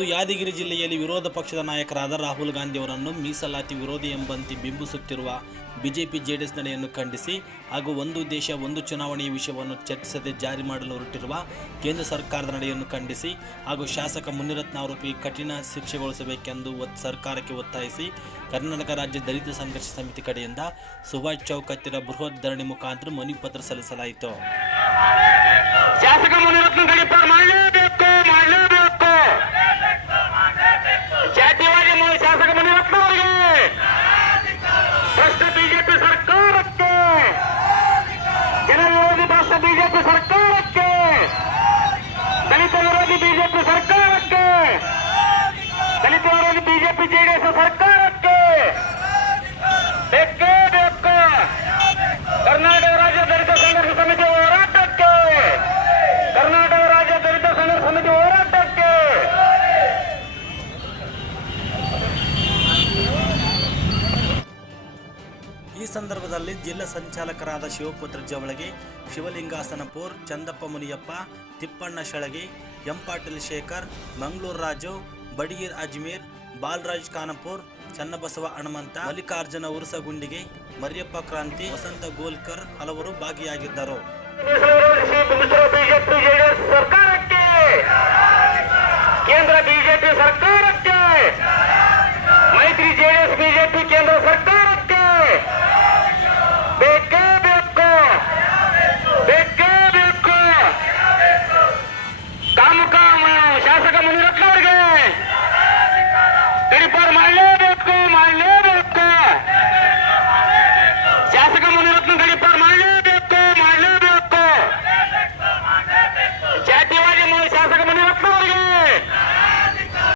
ಇಂದು ಯಾದಗಿರಿ ಜಿಲ್ಲೆಯಲ್ಲಿ ವಿರೋಧ ಪಕ್ಷದ ನಾಯಕರಾದ ರಾಹುಲ್ ಗಾಂಧಿ ಅವರನ್ನು ಮೀಸಲಾತಿ ವಿರೋಧಿ ಎಂಬಂತೆ ಬಿಂಬಿಸುತ್ತಿರುವ ಬಿಜೆಪಿ ಜೆಡಿಎಸ್ ನಡೆಯನ್ನು ಖಂಡಿಸಿ ಹಾಗೂ ಒಂದು ದೇಶ, ಒಂದು ಚುನಾವಣೆಯ ವಿಷಯವನ್ನು ಚರ್ಚಿಸದೆ ಜಾರಿ ಮಾಡಲು ಹೊರಟಿರುವ ಕೇಂದ್ರ ಸರ್ಕಾರದ ನಡೆಯನ್ನು ಖಂಡಿಸಿ ಹಾಗೂ ಶಾಸಕ ಮುನಿರತ್ನ ಆರೋಪಿ ಕಠಿಣ ಶಿಕ್ಷೆಗೊಳಿಸಬೇಕೆಂದು ಒತ್- ಸರ್ಕಾರಕ್ಕೆ ಒತ್ತಾಯಿಸಿ ಕರ್ನಾಟಕ ರಾಜ್ಯ ದಲಿತ ಸಂಘರ್ಷ ಸಮಿತಿ ಕಡೆಯಿಂದ ಸುಭಾಷ್ ಚೌಕ್ ಹತ್ತಿರ ಬೃಹತ್ ಧರಣಿ ಮುಖಾಂತರ ಮನವಿ ಪತ್ರ ಸಲ್ಲಿಸಲಾಯಿತು. ವಿರೋಧಿ ಭ್ರಷ್ಟ ಬಿಜೆಪಿ ಸರ್ಕಾರಕ್ಕೆ ದಲಿತ ವಿರೋಧಿ ಬಿಜೆಪಿ ಸರ್ಕಾರಕ್ಕೆ ದಲಿತ ವಿರೋಧಿ ಬಿಜೆಪಿ ಜೆಡಿಎಸ್ ಸರ್ಕಾರಕ್ಕೆ ಸಂದರ್ಭದಲ್ಲಿ ಜಿಲ್ಲಾ ಸಂಚಾಲಕರಾದ ಶಿವಪುತ್ರ ಜವಳಗಿ ಶಿವಲಿಂಗಾಸನಪುರ್ ಚಂದಪ್ಪ ಮುನಿಯಪ್ಪ, ತಿಪ್ಪಣ್ಣ ಶಳಗಿ ಎಂ ಪಾಟೀಲ್ ಶೇಖರ್, ಮಂಗಳೂರು ರಾಜು, ಬಡಿಗೀರ್ ಅಜ್ಮೀರ್, ಬಾಲರಾಜ್ ಖಾನಪುರ್, ಚನ್ನಬಸವ ಹನುಮಂತ ಮಲ್ಲಿಕಾರ್ಜುನ ಉರುಸಗುಂಡಿಗೆ, ಮರಿಯಪ್ಪ ಕ್ರಾಂತಿ, ವಸಂತ ಗೋಲ್ಕರ್ ಹಲವರು ಭಾಗಿಯಾಗಿದ್ದರು. ಕೇಂದ್ರ ಬಿಜೆಪಿ ಸರ್ಕಾರಕ್ಕೆ ಮೈತ್ರಿ ಜೆಡಿಎಸ್